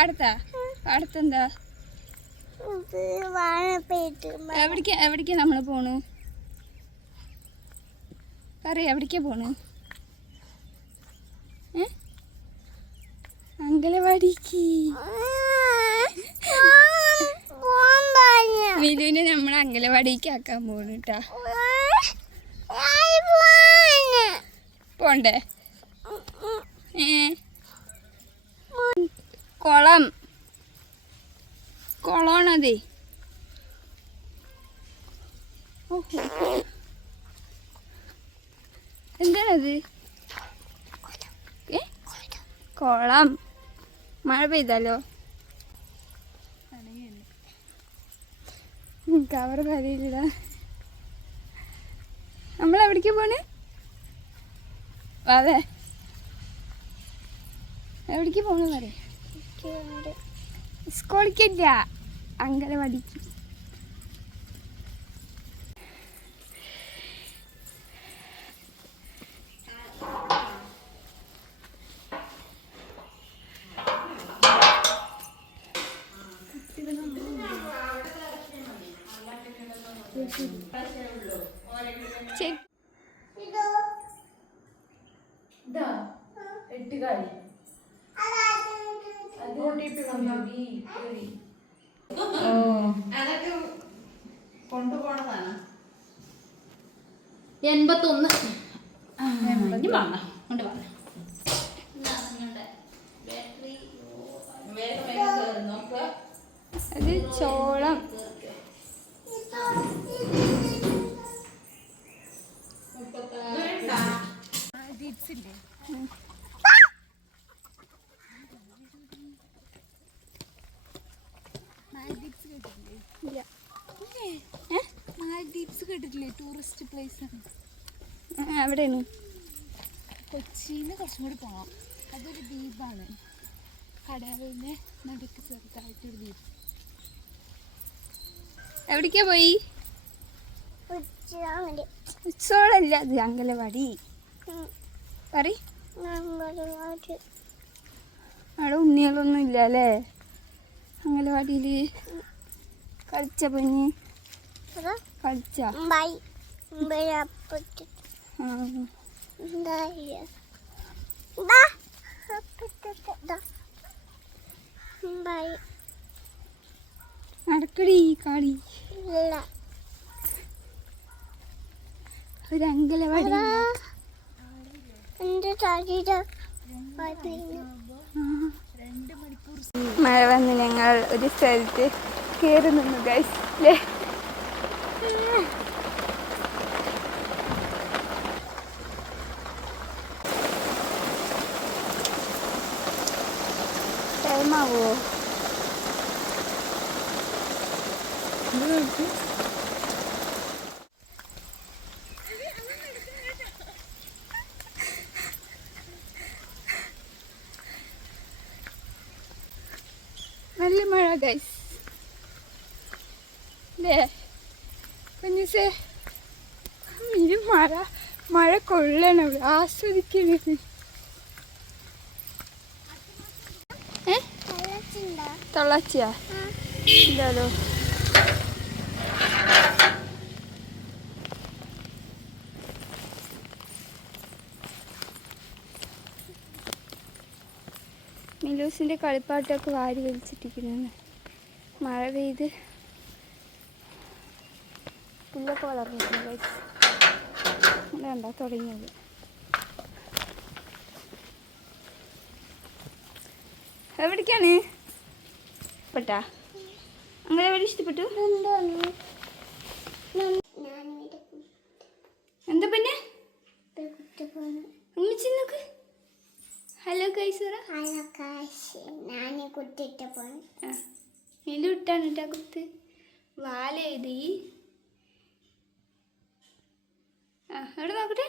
പാടത്താ പാടത്തെന്താ എവിടേക്കാ എവിടേക്കാ നമ്മൾ പോണു? പറയ എവിടേക്കാ പോണു? അങ്കലവാടിക്ക്. മിലുവിനെ നമ്മൾ അങ്കലവാടിക്ക് ആക്കാൻ പോണു കേട്ടാ പോണ്ടേ? ഏ? കുളം. കുളമാണതേ. എന്താണത്? കുളം. മഴ പെയ്താലോ? കവർ കരയില്ല നമ്മൾ എവിടേക്ക് പോണ്? അതെ എവിടേക്ക് പോണെന്ന് പറയാ സ്കൂളിക്കില്ല അങ്കലവാടിക്ക് ശരി എൺപത്തൊന്ന്. ഇനി വാങ്ങ. കൊണ്ട് വാങ്ങ അത് ചോളം. ഇല്ല കേട്ടിട്ടില്ലേ? ടൂറിസ്റ്റ് പ്ലേസ് ആണ് കൊച്ചിയിൽ നിന്ന് കുറച്ചും കൂടി പോകാം അതൊരു ദ്വീപാണ്. കടലിന്റെ നടുക്ക് ചെറുതായിട്ടൊരു ദ്വീപ്. എവിടേക്കാ പോയി? ഉച്ചോളല്ല അത് അങ്കലവാടി. പറ അവിടെ ഉണ്ണികളൊന്നും ഇല്ല അല്ലേ അങ്കലവാടിയിൽ കളിച്ച പൊഞ്ഞ് ബൈ നടക്കടി കളി ഒരു അങ്കലവാടി മഴ വന്ന് ഞങ്ങൾ ഒരു സ്ഥലത്ത് കയറി നിന്നു ഗൈസ് അല്ലേ ടൈമാവോ നല്ല മഴ ഗൈസ് അല്ലേ കുഞ്ഞുസേ ഇത് മഴ മഴ കൊള്ളണം. ആസ്വദിക്കണത് ഏ? തള്ളച്ചിയാ ഇല്ലല്ലോ മിലൂസിന്റെ കളിപ്പാട്ടൊക്കെ വാരി വലിച്ചിട്ടിരിക്കുന്നു മഴ പെയ്ത് പുല്ലൊക്കെ വളർന്നിട്ടുണ്ട് ഗൈസ് വേണ്ട തുടങ്ങിയത്. എവിടേക്കാണ്? പെട്ടാ? അങ്ങനെ എവിടെ ഇഷ്ടപ്പെട്ടു? എന്താ പിന്നെ ഉമ്മച്ചി നോക്ക് ഹലോ കൈസൂറ ഹലോ ഞാൻ ഞാൻ പോണ്. ആ. നീൽ വിട്ടാണ് കേട്ടാ കുത്ത്. വാല എവിടെ നോക്കട്ടെ?